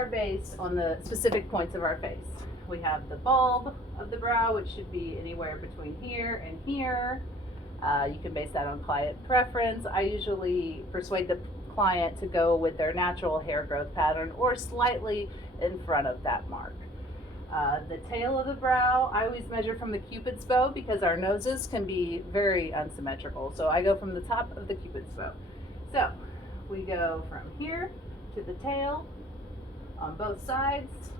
are based on the specific points of our face. We have the bulb of the brow, which should be anywhere between here and here. You can base that on client preference. I usually persuade the client to go with their natural hair growth pattern or slightly in front of that mark. The tail of the brow, I always measure from the Cupid's bow because our noses can be very unsymmetrical. So I go from the top of the Cupid's bow. So we go from here to the tail on both sides.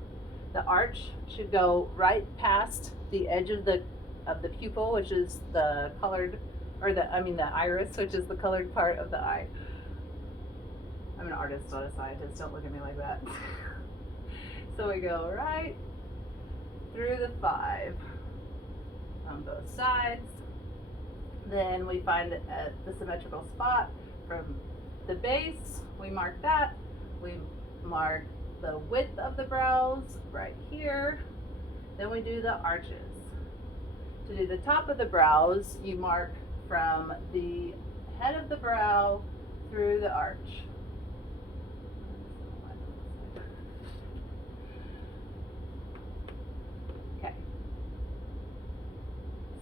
The arch should go right past the edge of the pupil, which is the colored, or the iris, which is the colored part of the eye. I'm an artist, not a scientist. Don't look at me like that. So we go right through the 5 on both sides. Then we find the symmetrical spot from the base. We mark that. We mark the width of the brows right here. Then we do the arches. To do the top of the brows, you mark from the head of the brow through the arch. Okay.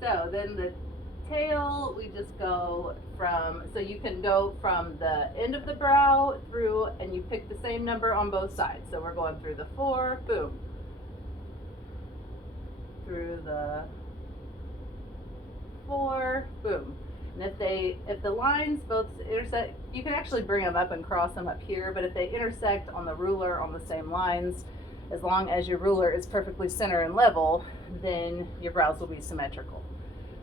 So then the tail, we just go from, so you can go from the end of the brow through, and you pick the same number on both sides. So we're going through the 4, boom, through the 4, boom. And if the lines both intersect, you can actually bring them up and cross them up here, but if they intersect on the ruler on the same lines, as long as your ruler is perfectly center and level, then your brows will be symmetrical.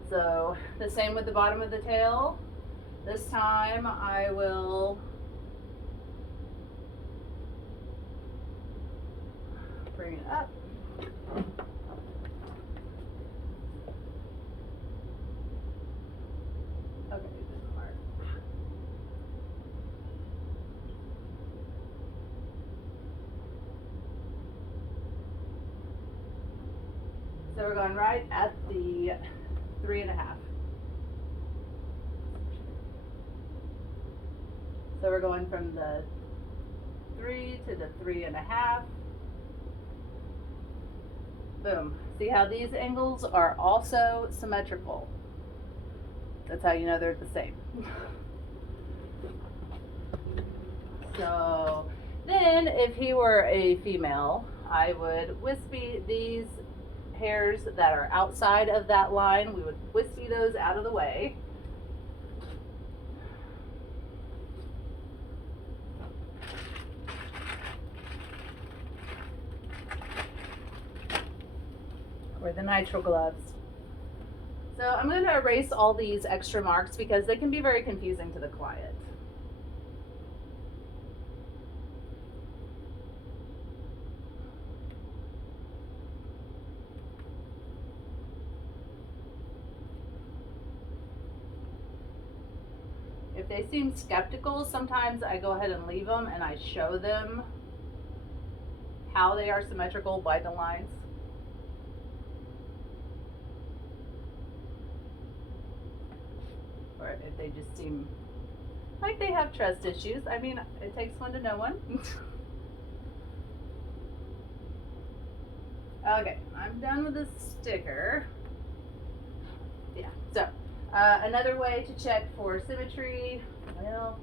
So the same with the bottom of the tail. This time I will bring it up. Okay, it didn't work. So we're going right at the 3.5. So we're going from the 3 to the 3.5. Boom. See how these angles are also symmetrical. That's how you know they're the same. So then if he were a female, I would wispy these hairs that are outside of that line. We would wispy those out of the way. Or the nitrile gloves. So I'm going to erase all these extra marks because they can be very confusing to the client. If they seem skeptical, sometimes I go ahead and leave them and I show them how they are symmetrical by the lines. Or if they just seem like they have trust issues. I mean, it takes one to know one. Okay, I'm done with the sticker. Yeah, so another way to check for symmetry, well,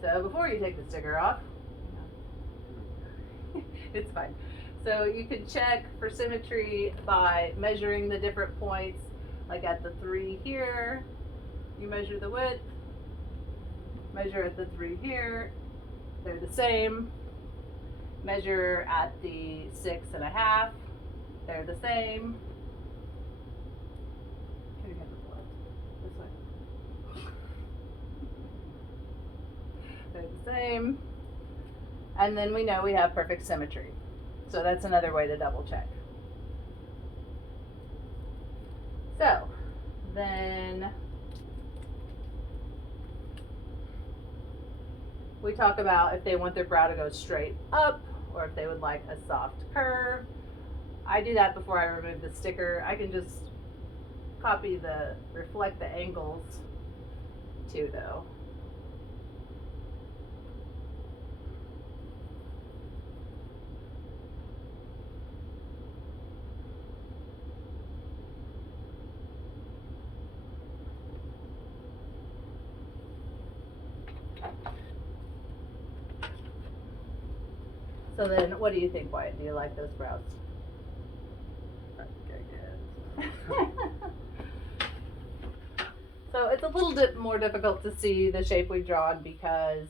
so before you take the sticker off, it's fine. So you can check for symmetry by measuring the different points, like at the 3 here, you measure the width, measure at the 3 here, they're the same. Measure at the 6.5, they're the same. Here, get the blood. This way. They're the same. And then we know we have perfect symmetry. So that's another way to double check. So then we talk about if they want their brow to go straight up or if they would like a soft curve. I do that before I remove the sticker. I can just reflect the angles too though. So then, what do you think, Wyatt? Do you like those brows? So it's a little bit more difficult to see the shape we've drawn because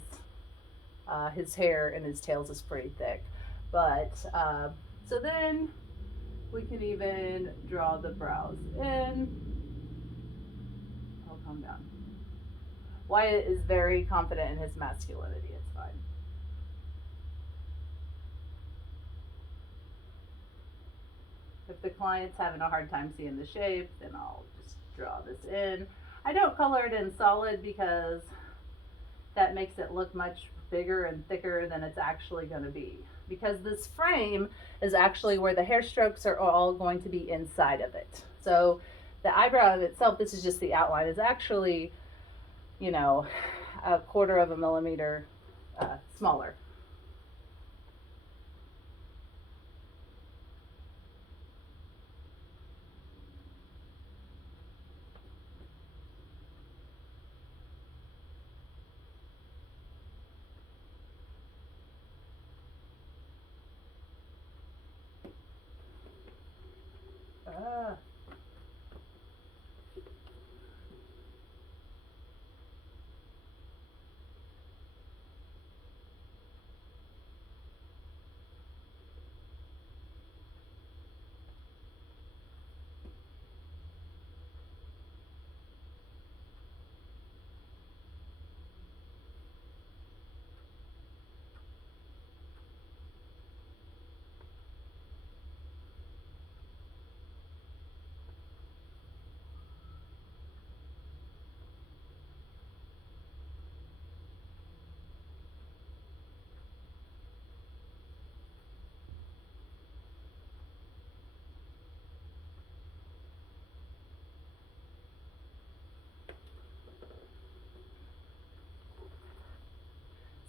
his hair and his tails is pretty thick. But so then we can even draw the brows in. I'll calm down. Wyatt is very confident in his masculinity. It's fine. If the client's having a hard time seeing the shape, then I'll just draw this in. I don't color it in solid because that makes it look much bigger and thicker than it's actually going to be. Because this frame is actually where the hair strokes are all going to be inside of it. So the eyebrow in itself, this is just the outline, is actually, you know, 1/4 of a millimeter smaller. Ah.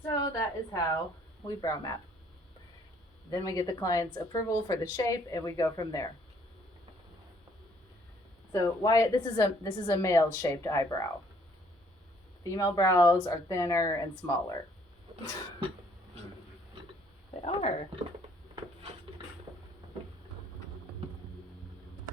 So that is how we brow map. Then we get the client's approval for the shape and we go from there. So Wyatt, this is a male shaped eyebrow. Female brows are thinner and smaller. They are.